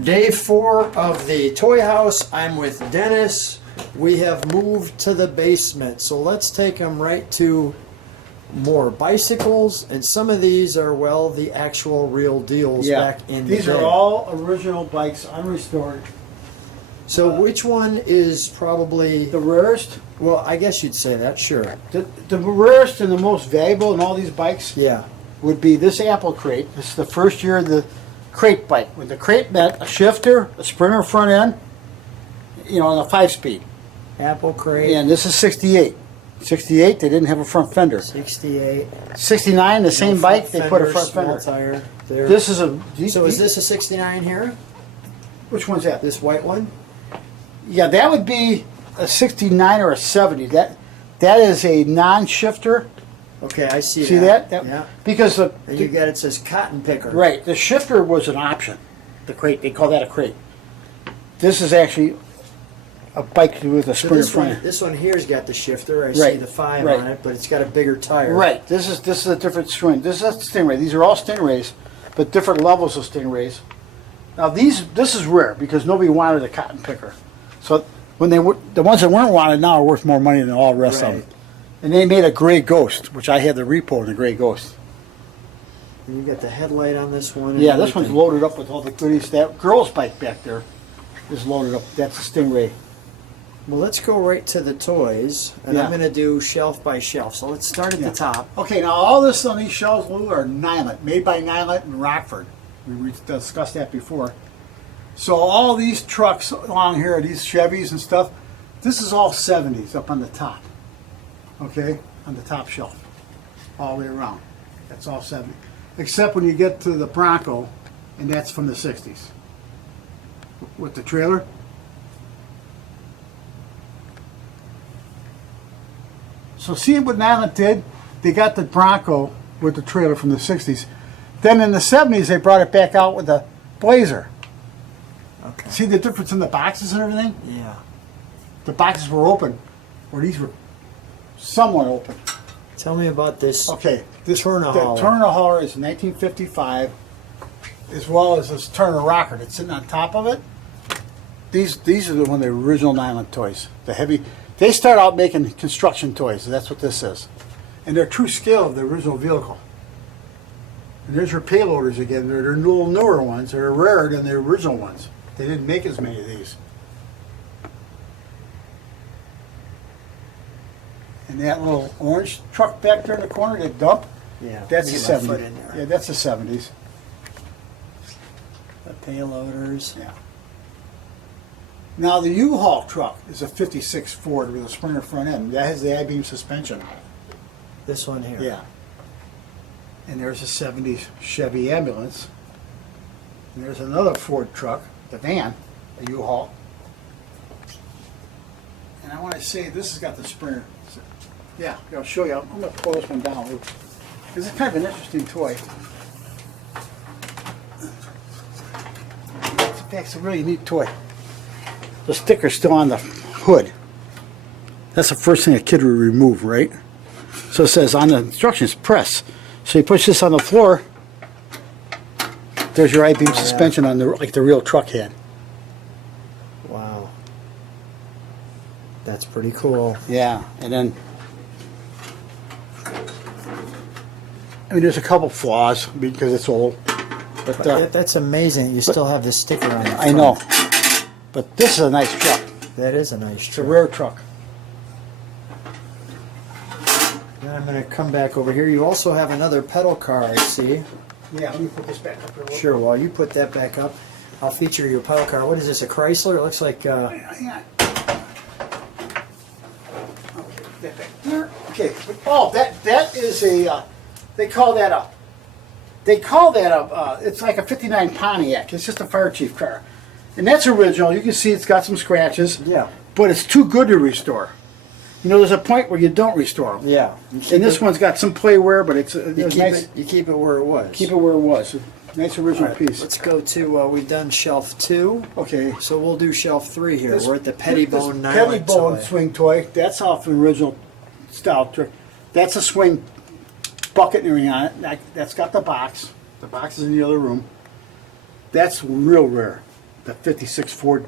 Day 4 of the toy house. I'm with Dennis. We have moved to the basement, so let's take them right to more bicycles, and some of these are, well, the actual real deals back in the day. These are all original bikes, unrestored. So which one is probably The rarest, well, I guess you'd say that, sure. the rarest and the most valuable in all these bikes Yeah. would be this Apple crate. This is the first year of the crate bike. With the crate meant a shifter, a sprinter front end, and a 5-speed. Apple crate. And this is 68. 68, they didn't have a front fender. 68. 69, the same No bike, front they put a fender, front small fender. tire. There. This is a... So is this a 69 here? Which one's that? This white one? Yeah, that would be a 69 or a 70. That is a non-shifter. Okay, I see. See that? Yeah. Because And you got it says cotton picker. right, the shifter was an option. The crate, they call that a crate. This is actually a bike with a So sprinter front. this one here's got the shifter. I see Right, the 5 right. on it, but it's got a bigger tire. Right. This is a different string. This is a Stingray. These are all Stingrays, but different levels of Stingrays. Now this is rare because nobody wanted a cotton picker. So when the ones that weren't wanted now are worth more money than all the rest of Right. them. And they made a gray Ghost, which I had the repo in the gray Ghost. And you got the headlight on this one. and Yeah, this one's everything. loaded up with all the goodies. That girl's bike back there is loaded up. That's a Stingray. Well, let's go right to the toys, and Yeah. I'm going to do shelf by shelf. So let's start at the top. Okay, now all this on these shelves, Lou, are Nylint, made by Nylint in Rockford. We discussed that before. So all these trucks along here, these Chevys and stuff, this is all 70s up on the top. Okay, on the top shelf, all the way around. That's all 70. Except when you get to the Bronco, and that's from the 60s. With the trailer. So see what Nylint did? They got the Bronco with the trailer from the 60s. Then in the 70s, they brought it back out with the Blazer. Okay. See the difference in the boxes and everything? Yeah. The boxes were open, or these were somewhat open. Tell me about this. Okay, this Turner the hauler. Turner hauler is 1955, as well as this Turner rocker that's sitting on top of it. These are one of the original Nylint toys. The heavy. They start out making construction toys. That's what this is, and they're true scale of the original vehicle. And there's your payloaders again. They're little newer ones. They're rarer than the original ones. They didn't make as many of these. And that little orange truck back there in the corner, that dump, Yeah. that's the Let me get my foot 70s. in there. Yeah, that's the 70s. The payloaders. Yeah. Now the U-Haul truck is a 56 Ford with a Springer front end. That has the I-beam suspension. This one here. Yeah. And there's a 70s Chevy ambulance. And there's another Ford truck, the van, a U-Haul. And I want to say this has got the Springer. Yeah, I'll show you. I'm going to pull this one down. Because it's kind of an interesting toy. In fact, it's a really neat toy. The sticker's still on the hood. That's the first thing a kid would remove, right? So it says on the instructions, press. So you push this on the floor. There's your I-beam suspension on like the real truck had. Wow. That's pretty cool. Yeah, and then I mean, there's a couple flaws because it's old, but That's amazing. You still have this sticker on it. I know. But this is a nice truck. That is a nice It's a truck. rare truck. Then I'm going to come back over here. You also have another pedal car, I see. Yeah, let me put this back up here. Sure, while you put that back up, I'll feature your pedal car. What is this, a Chrysler? It looks like... Hang on. Okay, that back there. Okay. Oh, that is a. They call that a. It's like a '59 Pontiac. It's just a fire chief car, and that's original. You can see it's got some scratches. Yeah. But it's too good to restore. There's a point where you don't restore them. Yeah. And this one's got some play wear, but it's nice. You keep it where it was. Keep it where it was. Nice original All right, piece. let's go to, we've done shelf 2. Okay. So we'll do shelf 3 here. This- We're at the Pettibone this Nylint Pettibone toy. swing toy. That's off the original style trick. That's a swing bucket and everything on it. That's got the box. The box is in the other room. That's real rare. the 56 Ford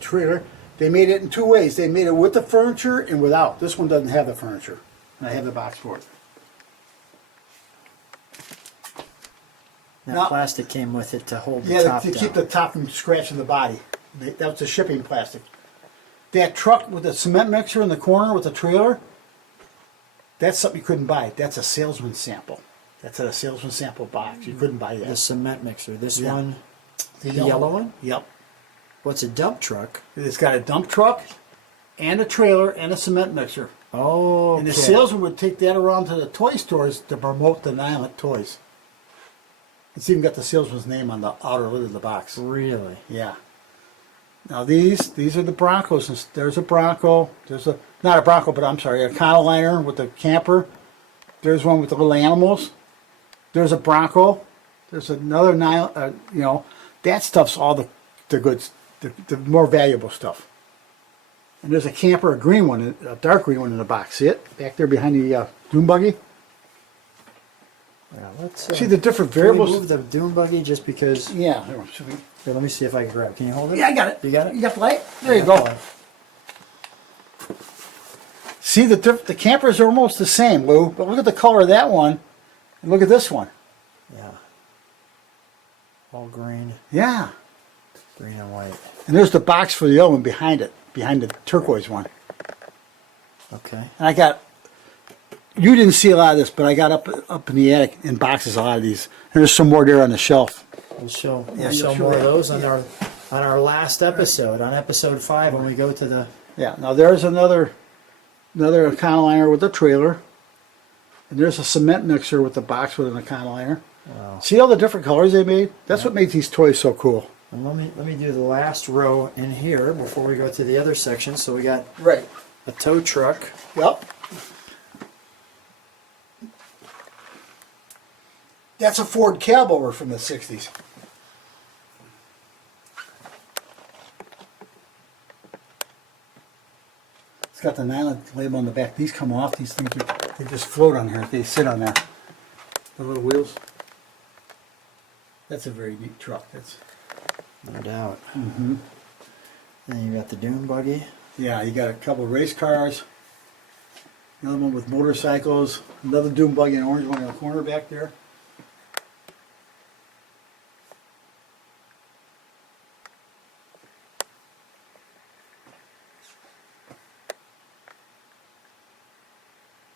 trailer. They made it in two ways. They made it with the furniture and without. This one doesn't have the furniture. And I have the box for it. That Now- plastic came with it to hold the Yeah, top to down. keep the top from scratching the body. That was the shipping plastic. That truck with the cement mixer in the corner with the trailer, that's something you couldn't buy. That's a salesman sample. That's a salesman sample box. You couldn't buy The that. cement mixer. This Yeah. one, the yellow one? Yep. What's a dump truck? It's got a dump truck and a trailer and a cement mixer. Oh, And the salesman would take that around to the toy stores to promote the Nylint toys. It's even got the salesman's name on the outer lid of the box. Really? Yeah. Now these are the Broncos. And there's a Bronco. There's a not a Bronco, but I'm sorry, a Econoliner with the camper. There's one with the little animals. There's a Bronco. There's another you know, that stuff's all the good, the more valuable stuff. And there's a camper, a green one, a dark green one in the box. See it back there behind the dune buggy? Yeah, let's See the different can we variables. move the dune buggy just because. Yeah. Should we? Here, let me see if I can grab. Can you hold it? Yeah, I got it. You got it? You got the light? There you go. See the campers are almost the same, Lou. But look at the color of that one, and look at this one. Yeah. All green, Yeah. green and white. And there's the box for the other one behind it, behind the turquoise one. Okay. And I got. You didn't see a lot of this, but I got up in the attic in boxes a lot of these. And there's some more there on the shelf. We'll show, Yeah, we'll you'll show show more of that. those on Yeah. our last episode, on episode 5 when we go to the. Yeah. Now there's another Econoliner with a trailer, and there's a cement mixer with the box with an Econoliner. Wow. See all the different colors they made? That's what makes these toys so cool. And let me do the last row in here before we go to the other section. So we got Right. a tow truck. Yep. That's a Ford cab over from the 60s. It's got the Nylint label on the back. These come off. These things they just float on here. They sit on there. The little wheels. That's a very neat truck. That's No doubt. mm-hmm. Then you got the dune buggy. Yeah, you got a couple of race cars. Another one with motorcycles. Another dune buggy, an orange one in the corner back there.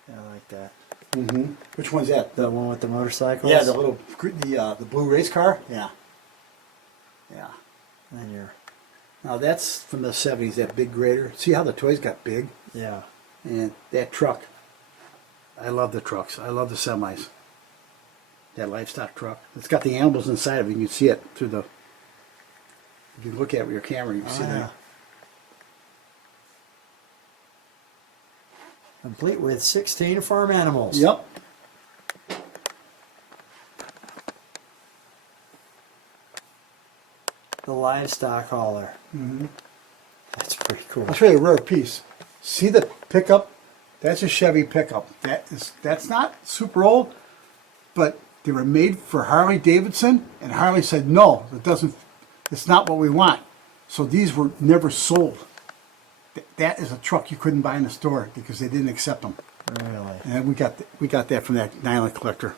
Yeah, I like that. Mm-hmm. Which one's that? The one with the motorcycles. Yeah, the little the blue race car. Yeah. Yeah. And you're. Now that's from the 70s. That big grader. See how the toys got big? Yeah. And that truck. I love the trucks. I love the semis. That livestock truck. It's got the animals inside of it. You can see it through the. If you look at it with your camera, you can see yeah. that. Complete with 16 farm animals. Yep. The livestock hauler. Mm-hmm. That's pretty cool. I'll show you a rare piece. See the pickup? That's a Chevy pickup. That's not super old, but they were made for Harley Davidson, and Harley said no, it's not what we want. So these were never sold. That is a truck you couldn't buy in the store because they didn't accept them. Really? And we got that from that Nylint collector.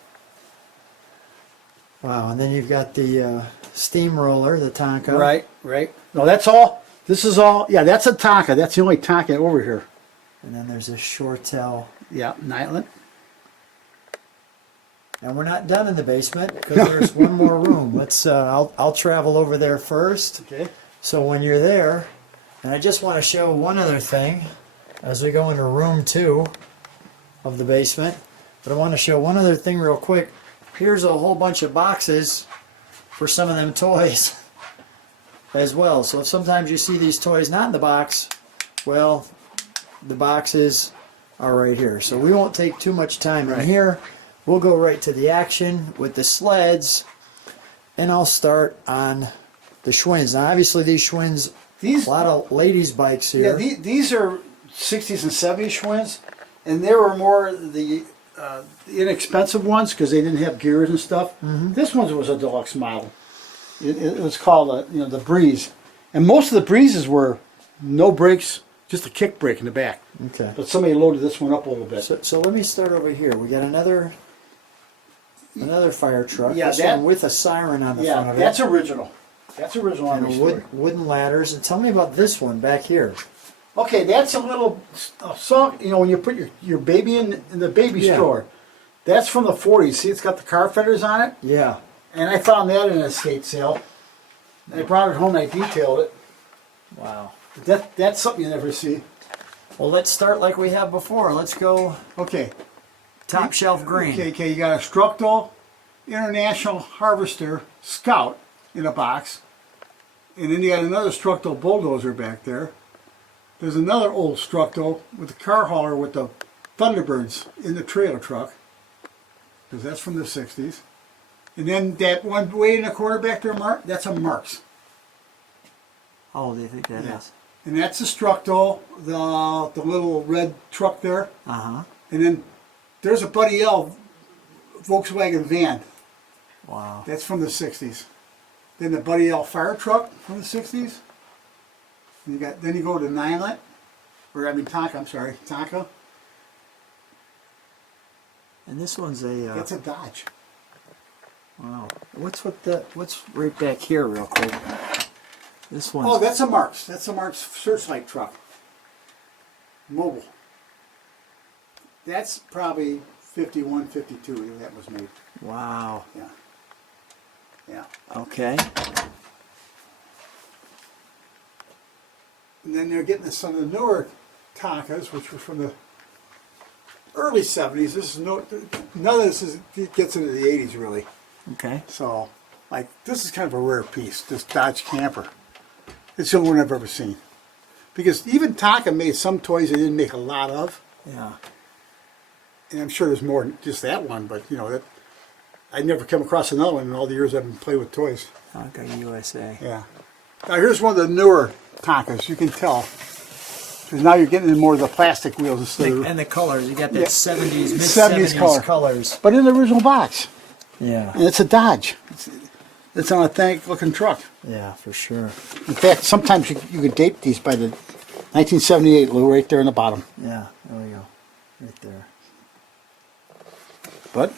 Wow. And then you've got the steamroller, the Tonka. Right. No, that's all. This is all. Yeah, that's a Tonka. That's the only Tonka over here. And then there's a Shortell. Yeah, Nylint. And we're not done in the basement because there's one more room. Let's. I'll travel over there first. Okay. So when you're there, and I just want to show one other thing as we go into room 2 of the basement. But I want to show one other thing real quick. Here's a whole bunch of boxes for some of them toys as well. So if sometimes you see these toys not in the box, well, the boxes are right here. So we won't take too much time in here. We'll go right to the action with the sleds, and I'll start on the Schwinn's. Now obviously these Schwinn's, a lot of ladies' bikes here. Yeah, these are 60s and 70s Schwinn's, and they were more the inexpensive ones because they didn't have gears and stuff. This one was a deluxe model. It was called the Breeze, and most of the Breezes were no brakes, just a kick brake in the back. Okay. But somebody loaded this one up a little bit. So let me start over here. We got another fire truck. Yeah, this that- one with a siren on the front Yeah, of that's it. original. That's original on And the story. wooden ladders. And tell me about this one back here. Okay, that's a little song. When you put your baby in the baby Yeah. stroller, that's from the 40s. See, it's got the car fenders on it, Yeah. and I found that in an estate sale. And I brought it home and I detailed it. Wow. That's something you never see. Well, let's start like we have before. Let's go Okay. top shelf green. Okay, you got a Structal International Harvester Scout in a box. And then you got another Structal bulldozer back there. There's another old Structal with the car hauler with the Thunderbirds in the trailer truck. Because that's from the 60s. And then that one way in the corner back there, Mark, that's a Marks. How old do you think that is? Yeah. And that's the Structal, the little red truck there. Uh-huh. And then there's a Buddy L Volkswagen van. Wow. That's from the 60s. Then the Buddy L fire truck from the 60s. Then you go to Nylint, Tonka, I'm sorry, Tonka. And this one's a That's a Dodge. wow. What's right back here real quick? This one. Oh, that's a Marks. That's a Marks Searchlight truck. Mobile. That's probably 51, 52 when that was made. Wow. Yeah. Yeah. Okay. And then they're getting some of the newer Tonkas, which were from the early 70s. This is none of this gets into the 80s really. Okay. So, like, this is kind of a rare piece, this Dodge Camper. It's the only one I've ever seen. Because even Tonka made some toys they didn't make a lot of. Yeah. And I'm sure there's more than just that one, but I never come across another one in all the years I've been playing with toys. Tonka USA. Yeah. Now here's one of the newer Tonkas, you can tell. Because now you're getting in more of the plastic wheels instead of... And the colors. You got that Yeah. 70s, mid 70s 70s colors. But in the original box. Yeah. And it's a Dodge. It's an authentic looking truck. Yeah, for sure. In fact, sometimes you could date these by the 1978, Lou, right there in the bottom. Yeah, there we go. Right there. But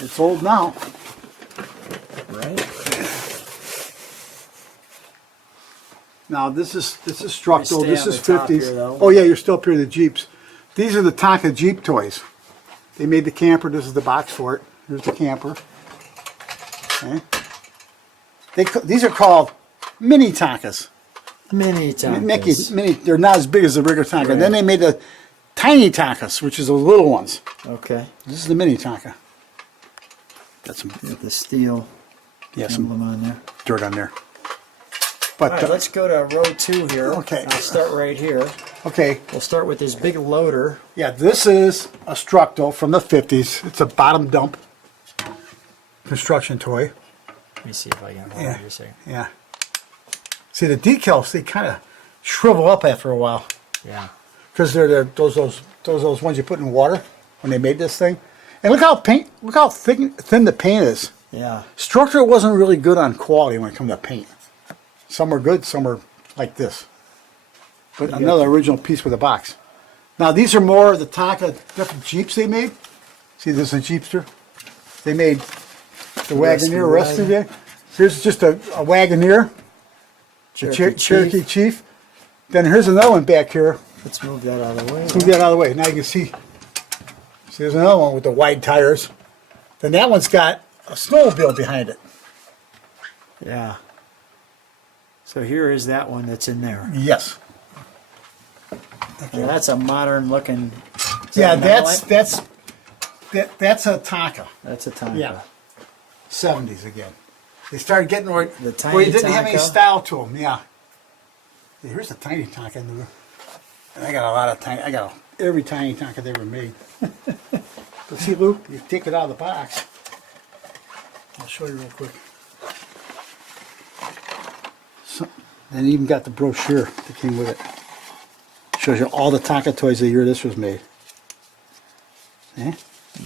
it's old now. Right? Now this is Structal. stay This on is the top 50s. here, though. Oh yeah, you're still up here in the Jeeps. These are the Tonka Jeep toys. They made the camper. This is the box for it. Here's the camper. Okay. These are called mini Tonkas. Mini Tonkas. Mini. They're not as big as the bigger Tonka. Right. Then they made the tiny Tonkas, which is the little ones. Okay. This is the mini Tonka. Got some Got the steel some emblem on there. dirt on there. All But right, let's go to row 2 here. Okay. I'll start right here. okay. We'll start with this big loader. Yeah, this is a Structal from the 50s. It's a bottom dump construction toy. Let me see if I can hold Yeah. it a second. Yeah. See, the decals, they kind of shrivel up after a while. Yeah. Because they're those ones you put in water when they made this thing. And look how thin the paint is. Yeah. Structure wasn't really good on quality when it comes to paint. Some are good, some are like this. But another original piece with a box. Now these are more of the Tonka different Jeeps they made. See, this is a Jeepster. They made the Wagoneer Rescue Day. Here's just a Wagoneer, the Cherokee Chief. Then here's another one back here. Let's move that out of the way. Move that out of the way. Now you can see. See, there's another one with the wide tires. Then that one's got a snowmobile behind it. Yeah. So here is that one that's in there. Yes. Now that's a modern looking. Yeah, Nylint? that's a Tonka. That's a Tonka. Yeah. 70s again. They started getting where The tiny you didn't have any Tonka? style to them. Yeah. Here's a tiny Tonka in there. And I got a lot of tiny. I got every tiny Tonka they ever made. But see, Luke, you take it out of the box. I'll show you real quick. So, and even got the brochure that came with it. Shows you all the Tonka toys the year this was made. Eh?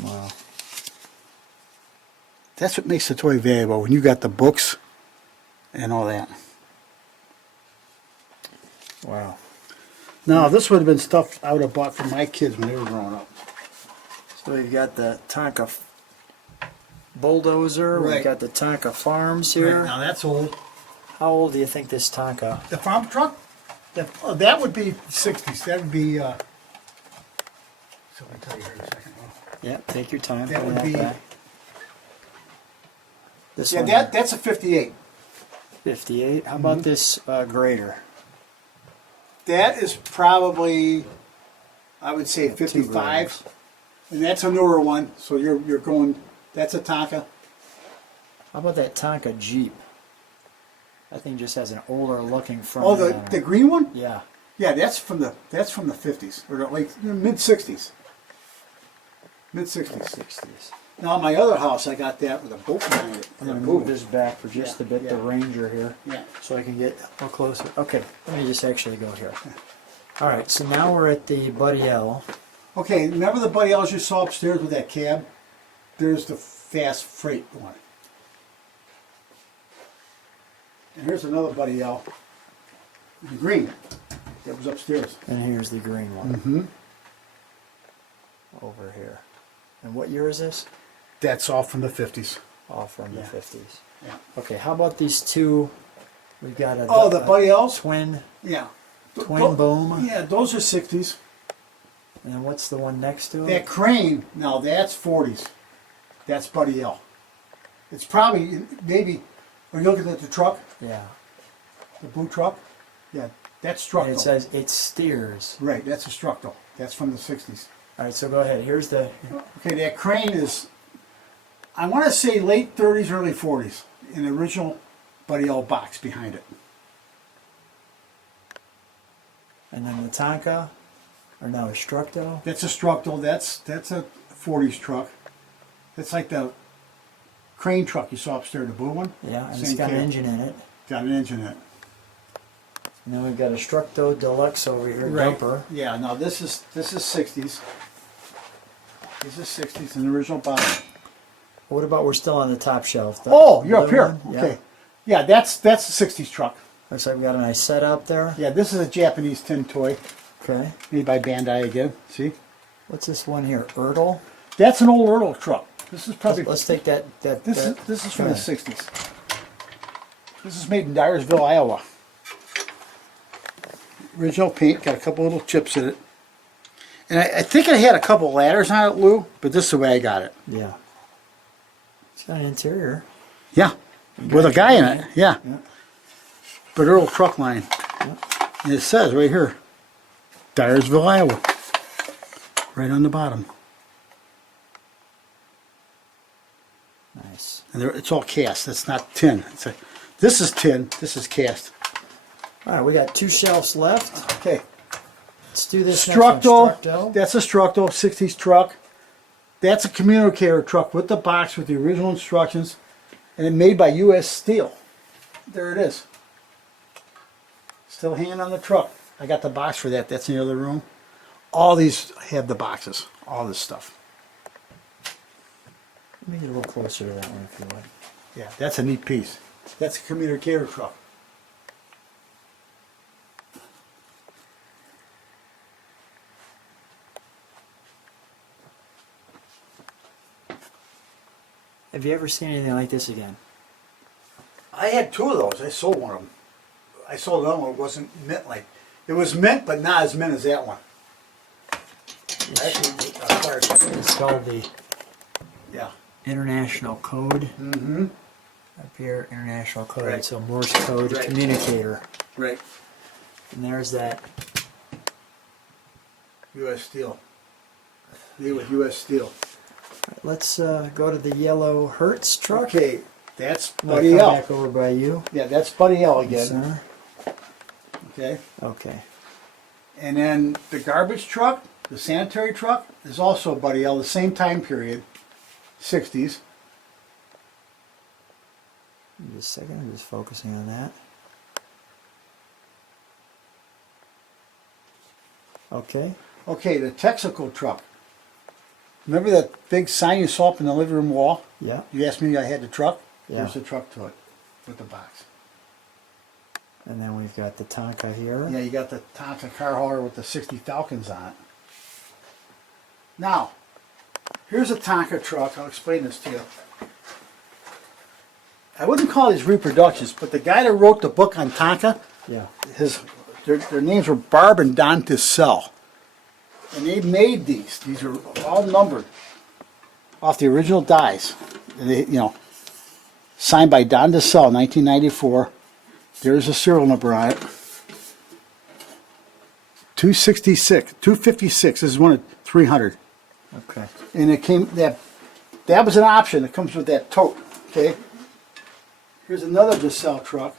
Wow. That's what makes the toy valuable. When you got the books and all that. Wow. Now, this would have been stuff I would have bought for my kids when they were growing up. So we've got the Tonka bulldozer. Right. We've got the Tonka farms Right, here. now that's old. How old do you think this Tonka? The farm truck? That would be 60s. That would be, so let me tell you here in a second. Yeah, take your time. That put would be- back. This Yeah, one, that's a 58. 58. How about this grader? That is probably, I would say 2 55. graders. And that's a newer one, so you're going, that's a Tonka. How about that Tonka Jeep? That thing just has an older looking front. Oh, end on the it. green one? Yeah. Yeah, that's from the 50s, or like mid 60s. Mid 60s. 60s. Now, at my other house, I got that with a boat behind it. I'm going to move this back for just Yeah, a bit, the yeah. Ranger here, Yeah. so I can get a little closer. Okay, let me just actually go here. All right, so now we're at the Buddy L. Okay, remember the Buddy L's you saw upstairs with that cab? There's the fast freight one. And here's another Buddy L. The green. That was upstairs. And here's the green one. Mm-hmm. Over here. And what year is this? That's all from the 50s. All from the Yeah. 50s. Yeah. Okay, how about these two? We've got a Oh, the Buddy L's? twin, Yeah. twin boom. Yeah, those are 60s. And then what's the one next to it? That crane, now that's 40s. That's Buddy L. It's probably, maybe, are you looking at the truck? Yeah. The blue truck? Yeah, that's And Structal. it says it steers. Right, that's a Structal. That's from the 60s. All right, so go ahead. Here's the. Okay, that crane is, I want to say late 30s, early 40s. An original Buddy L box behind it. And then the Tonka, or no, Structo. That's a Structal. That's a 40s truck. That's like the crane truck you saw upstairs, the blue one. Yeah, and it's Same got an cab. engine in it. Got an engine in it. And then we've got a Structo Deluxe over here, dumper. Yeah, now this is 60s. This is 60s, an original box. What about we're still on the top shelf? The Oh, you're up blue here. one? Okay. Yeah, that's a 60s truck. Looks like we got a nice setup there. Yeah, this is a Japanese tin toy Okay. made by Bandai again. See? What's this one here? Ertl? That's an old Ertl truck. This is probably Let's take that. this is from go the ahead. 60s. This is made in Dyersville, Iowa. Original paint, got a couple little chips in it. And I think it had a couple ladders on it, Lou, but this is the way I got it. Yeah. It's got an interior. Yeah, with a guy in it, yeah. Yeah. But Earl Truck Line. Yeah. And it says right here, Dyersville, Iowa. Right on the bottom. Nice. And it's all cast, that's not tin. This is tin, this is cast. All right, we got 2 shelves left. Okay. Let's do this next one. Structo, that's a Structo 60s truck. That's a communicator truck with the box with the original instructions, and it's made by U.S. Steel. There it is. Still hanging on the truck. I got the box for that. That's in the other room. All these have the boxes. All this stuff. Let me get a little closer to that one if you would. Yeah, that's a neat piece. That's a communicator truck. Have you ever seen anything like this again? I had 2 of those. I sold one of them. I sold another one. It wasn't mint like. It was mint, but not as mint as that one. It's called the Yeah. International Code. Mm-hmm. Up here, International Code. Right. So Morse code Right. communicator. Right. And there's that. U.S. Steel. Made with U.S. Steel. Let's go to the yellow Hertz truck. Okay, that's I'm gonna Buddy come L. back over by you. Yeah, that's Buddy L again. Center. Okay. Okay. And then the garbage truck, the sanitary truck, is also Buddy L, the same time period, 60s. Just a second, I'm just focusing on that. Okay. Okay, the Texaco truck. Remember that big sign you saw up in the living room wall? Yeah. You asked me I had the truck? Yeah. There's the truck to it with the box. And then we've got the Tonka here. Yeah, you got the Tonka car hauler with the 60 Falcons on it. Now, here's a Tonka truck. I'll explain this to you. I wouldn't call these reproductions, but the guy that wrote the book on Tonka, Yeah. their names were Barb and Don Tissell. And they made these. These are all numbered off the original dies. And they, signed by Don Tissell, 1994. There's a serial number on it. 256. This is one of 300. Okay. And it came that was an option. It comes with that tote. Okay. Here's another Tissell truck.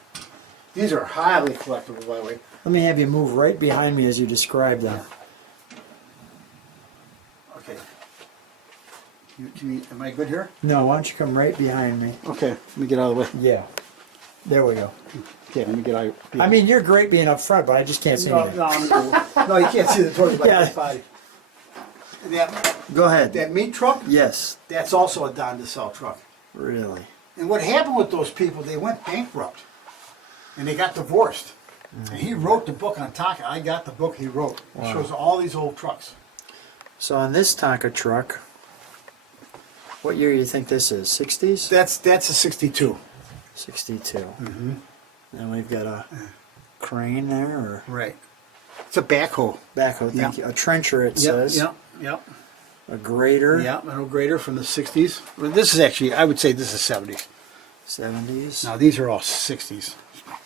These are highly collectible, by the way. Let me have you move right behind me as you describe them. Okay. Am I good here? No, why don't you come right behind me? Okay. Let me get out of the way. Yeah. There we go. Okay. Let me get out. I mean, you're great being up front, but I just can't see anything. No, you can't see the towards my Yeah. body. That Go ahead. meat truck, Yes. that's also a Don Tissell truck. Really? And what happened with those people, they went bankrupt. And they got divorced. And he wrote the book on Tonka. I got the book he wrote. It shows all these old trucks. So on this Tonka truck, what year do you think this is? 60s? That's a 62. 62. Mm-hmm. And we've got a crane there, or Right. It's a backhoe. backhoe, thank you. A trencher, it says. Yep. A grader. Yeah, an old grader from the 60s. Well, this is actually, I would say this is 70s. 70s. Now, these are all 60s.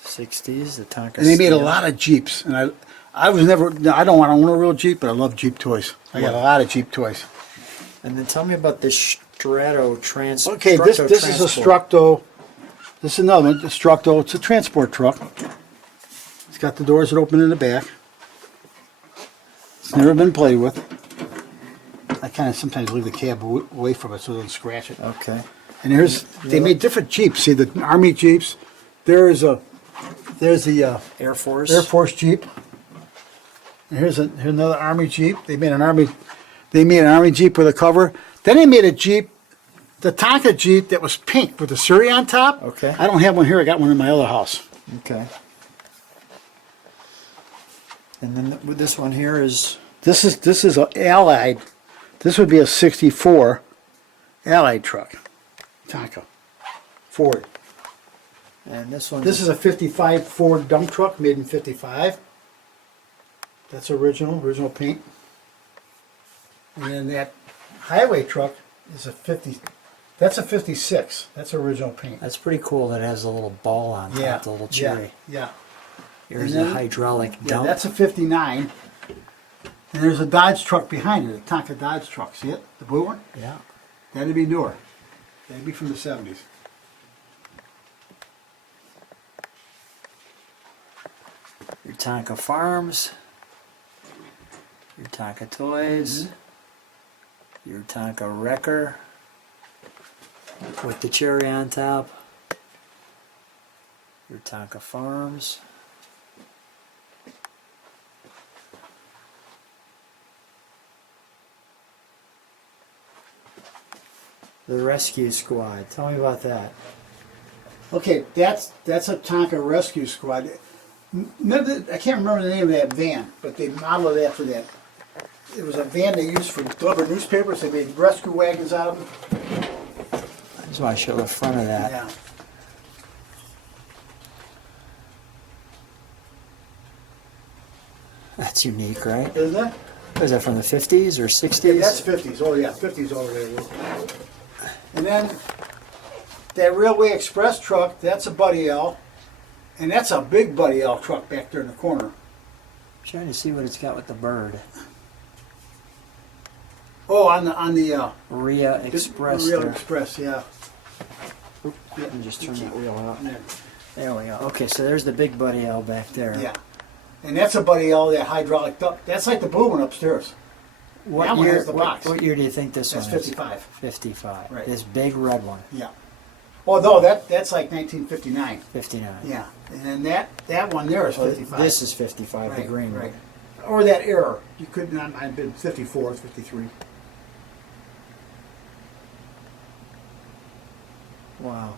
60s, the Tonka And they made a steel. lot of Jeeps. And I was never, no, I don't want to own a real Jeep, but I love Jeep toys. I got a lot of Jeep toys. And then tell me about this Strato transport. Okay, this is a Structo. This is another one, the Structo. It's a transport truck. It's got the doors that open in the back. It's never been played with. I kind of sometimes leave the cab away from it so it doesn't scratch it. Okay. And they made different Jeeps. See, the Army Jeeps. There's the Air Force. Air Force Jeep. And here's another Army Jeep. They made an Army Jeep with a cover. Then they made a Jeep, the Tonka Jeep that was pink with the Surrey on top. Okay. I don't have one here. I got one in my other house. Okay. And then this one here is This is a Allied. This would be a 64 Allied truck. Tonka. Ford. and this one. This is a 55 Ford dump truck made in 55. That's original paint. And then that highway truck is a 50. That's a 56. That's original paint. That's pretty cool. That it has a little ball on top, the little cherry. Yeah. Here's And the then- hydraulic Yeah, dump. that's a 59. And there's a Dodge truck behind it, a Tonka Dodge truck. See it? The blue one? Yeah. That'd be newer. That'd be from the 70s. Your Tonka Farms. Your Tonka Toys. Your Tonka Wrecker. With the cherry on top. Your Tonka Farms. The Rescue Squad. Tell me about that. Okay, that's a Tonka Rescue Squad. I can't remember the name of that van, but they modeled it after that. It was a van they used for delivering newspapers. They made rescue wagons out of them. I just want to show the front of that. Yeah. That's unique, right? Isn't it? Is that from the 50s or 60s? Yeah, that's 50s. Oh yeah, 50s over there. And then that Railway Express truck, that's a Buddy L. And that's a big Buddy L truck back there in the corner. Trying to see what it's got with the bird. Oh, on the Ria Express. Rail there. Express, yeah. Oop, let me just turn that wheel out. Yeah. There we go. Okay, so there's the big Buddy L back there. Yeah. And that's a Buddy L, that hydraulic duct. That's like the blue one upstairs. What That one year? has the box. What year do you think this That's one is? 55. 55. Right. This big red one. Yeah. Oh no, that's like 1959. 59. Yeah. And then that one there is Well, 55. this is 55, the Right, green right. one. Or that error. You could not have been 54, 53. Wow.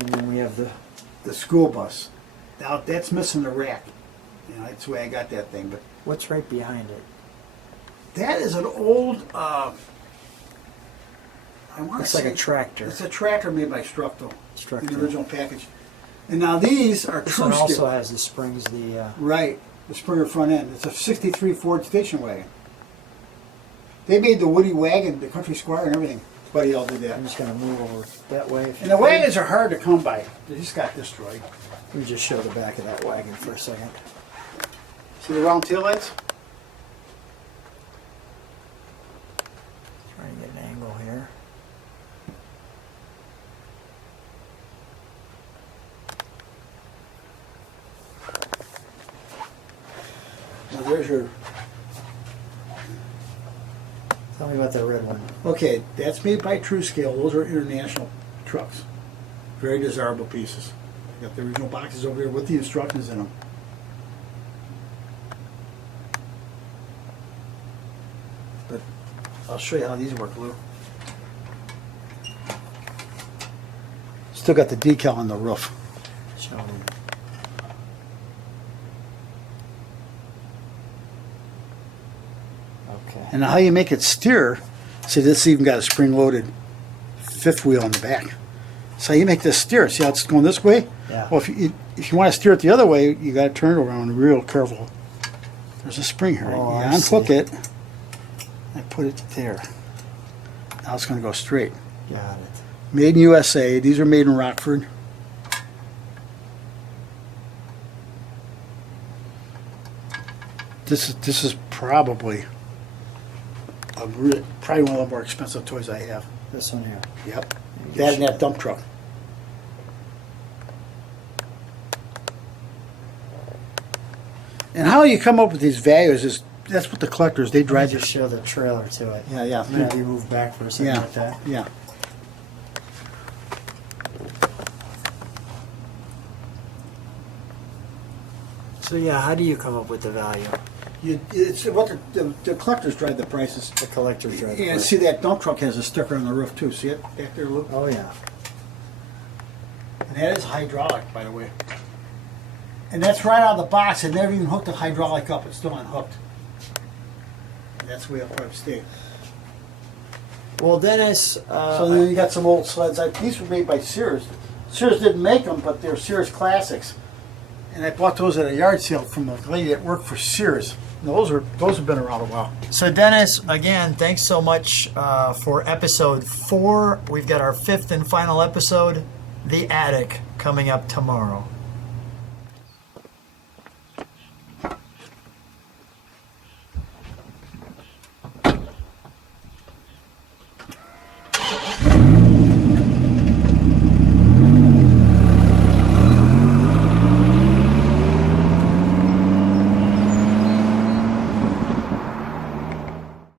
And then we have the school bus. Now that's missing the rack. You know, that's the way I got that thing. But what's right behind it? that is an old. I want to It's say like a tractor. it's a tractor made by Structo in Structo. the original package. And now these are This true one also steel. has the springs. Right, the Springer front end. It's a '63 Ford station wagon. They made the Woody wagon, the Country Squire, and everything. Buddy all did that. I'm just gonna move over that way. And the wagons are hard to come by. They just got destroyed. Let me just show the back of that wagon for a second. See the round tail lights? Trying to get an angle here. Now there's your. Tell me about the red one. Okay, that's made by True Scale. Those are international trucks. Very desirable pieces. Got the original boxes over here with the instructions in them. But I'll show you how these work, Lou. Still got the decal on the roof. Show me. Okay. And how you make it steer, see this even got a spring-loaded fifth wheel on the back. So you make this steer, see how it's going this way? Yeah. Well, if you want to steer it the other way, you got to turn it around real careful. There's a spring here. Oh, You I unhook see. it, I put it there. Now it's going to go straight. Got it. Made in USA. These are made in Rockford. This is probably probably one of the more expensive toys I have. This one here. Yep. That and that dump truck. And how you come up with these values is that's what the collectors they Let drive me just show the trailer to it. Yeah. Maybe you move back for a second Yeah. like that. Yeah. So yeah, how do you come up with the value? It's what the collectors drive the prices. The collector's drive. the And price. see that dump truck has a sticker on the roof too. See it back there, Luke? Oh yeah. And that is hydraulic, by the way. And that's right out of the box. It never even hooked the hydraulic up. It's still unhooked. And that's the way it'll probably stay. Well, Dennis. So then you got some old sleds. These were made by Sears. Sears didn't make them, but they're Sears classics. And I bought those at a yard sale from a lady that worked for Sears. And those have been around a while. So Dennis, again, thanks so much for episode 4. We've got our 5th and final episode, The Attic, coming up tomorrow.